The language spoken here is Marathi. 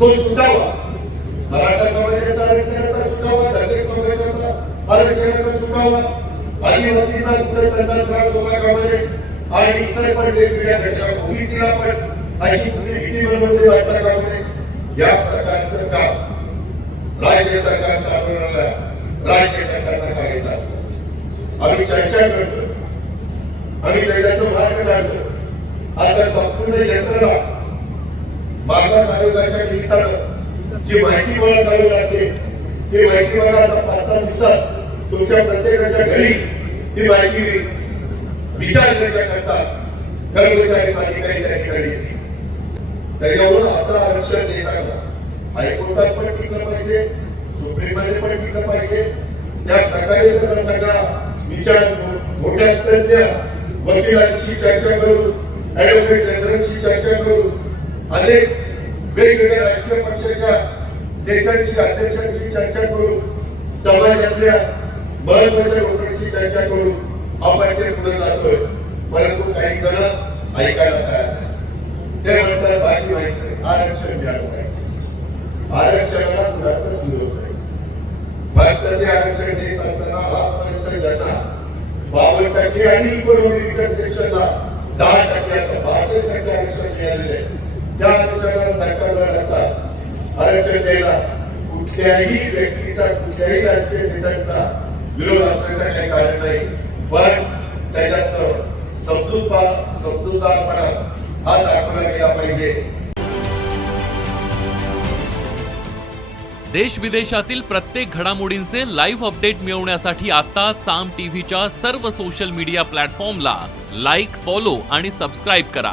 तो सुटावा. मराठा समाजाचा आरक्षणाचा सुटावा दलित समाजाचा आरक्षणाचा सुटावा. आदिवासींना कुठे त्यांना त्रास होता कामा नये आणि इतर पण वेगवेगळ्या घटना ओबीसीला पण. अशी कुठली भीती मनामध्ये वाटता कामा नये या प्रकारचं काम राज्य सरकार चालवणाऱ्या राज्य सरकारला करायचं असतं. आम्ही चर्चा करतो आम्ही लढ्याचं मार्ग काढतो आता संपूर्ण यंत्रणा मागास आयोगाच्या निमित्तानं जी माहिती गोळा करावी लागते ती माहिती मला आता पाच सहा दिवसात तुमच्या प्रत्येकाच्या घरी ती माहिती विचार करण्याकरता कर्मचारी अधिकारी त्या ठिकाणी येतील त्याच्यावर आपलं आरक्षण देताना हायकोर्टात पण टिकलं पाहिजे सुप्रीममध्ये पण टिकलं पाहिजे. त्या प्रकारे सगळा विचार मोठ्या तज्ञ वकिलांशी चर्चा करून ऍडव्होकेट जनरलशी चर्चा करून अनेक वेगवेगळ्या राष्ट्रीय पक्षाच्या नेत्यांची अध्यक्षांची चर्चा करून समाजातल्या महत्त्वाच्या लोकांची चर्चा करून आपण ते पुढे जातोय परंतु काही जण ऐकायला तयार ते म्हणतात बाकी माहिती आरक्षण द्यायला पाहिजे. आरक्षणाला कुणाचाच विरोध नाही. फक्त ते आरक्षण देत असताना आजपर्यंत ज्यांना बावन्न टक्के आणि इकॉनॉमिक सेक्शनला दहा टक्के असं बासष्ट टक्के आरक्षण मिळालेले आहे. त्या आरक्षणाला धक्का न लागता कुठल्याही व्यक्तीचा कुठल्याही राजकीय नेत्यांचा विरोध असण्याचा काही कारण नाही. पण त्याच्यात समजूतदार समजूतदारपणा हा दाखवला गेला पाहिजे. देश विदेशातील प्रत्येक घडामोडींचे लाईव्ह अपडेट मिळवण्यासाठी आता साम टीव्हीच्या सर्व सोशल मीडिया प्लॅटफॉर्मला लाईक फॉलो आणि सबस्क्राईब करा.